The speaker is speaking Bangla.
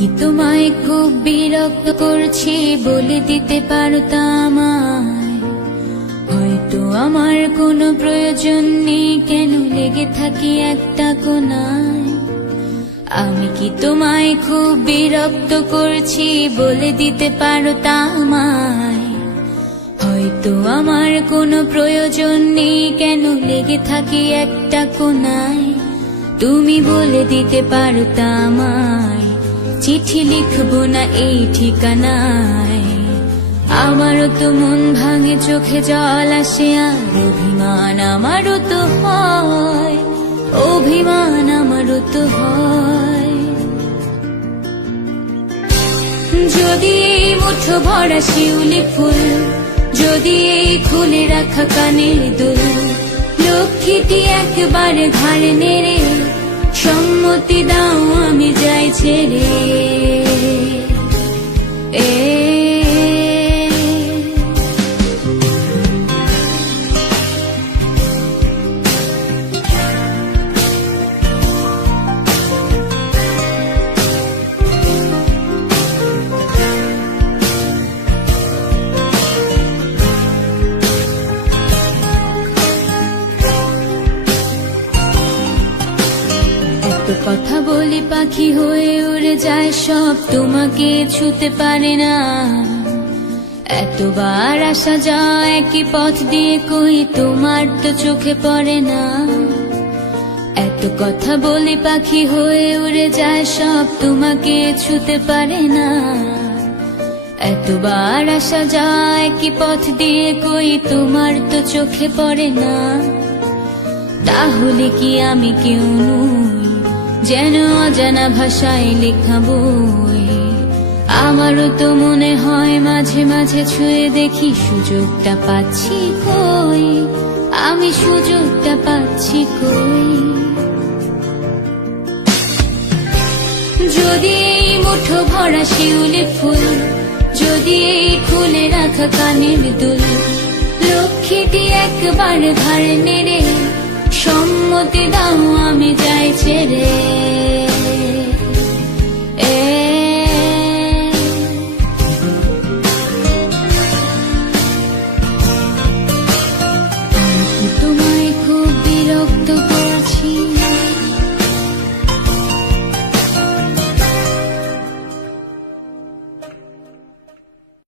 কি তোমায় খুব বিরক্ত করছি বলে দিতে পারতা আমায়, হয়তো আমার কোনো প্রয়োজন নেই, কেন লেগে থাকি একটা কোনায়। আমি কি তোমায় খুব বিরক্ত করছি বলে দিতে পারতা আমায়, হয়তো আমার কোনো প্রয়োজন নেই, কেন লেগে থাকি একটা কোনায়। তুমি বলে দিতে পারতা আমায় চিঠি লিখবো না এই ঠিকানায়। আমারও তো মন ভাঙে, চোখে জল আসে, আর অভিমান আমারও তো হয়, অভিমান আমারও তো হয়। যদি এই মুঠো ভরা শিউলি ফুল, যদি এই খুলে রাখা কানের দুল, লক্ষ্মীটি একবারে ঘাড়ে নেড়ে সম্মতি দাও আমি যাই ছেড়ে। কথা বলি পাখি হয়ে উড়ে যায় সব, তোমাকে ছুতে পারে না। এতবার আসা যায় একই পথ দিয়ে, কই তোমার তো চোখে পড়ে না। এত কথা বলি পাখি হয়ে উড়ে যায় সব, তোমাকে ছুতে পারে না। এতবার আসা যায় একই পথ দিয়ে, কই তোমার তো চোখে পড়ে না। তাহলে কি আমি কেউ নই, যেন অজানা ভাষায় লেখা বই? আমারও তো মনে হয় মাঝে মাঝে ছুঁয়ে দেখি সুযোগটা পাচ্ছি কই, আমি সুযোগটা পাচ্ছি কই। যদি এই মুঠো ভরা শিউলি ফুল, যদি এই খুলে রাখা কানের দুল, লক্ষ্মীটি একবার ঘাড়ে নেড়ে সম্মতি দাও আমি যাই ছেড়ে।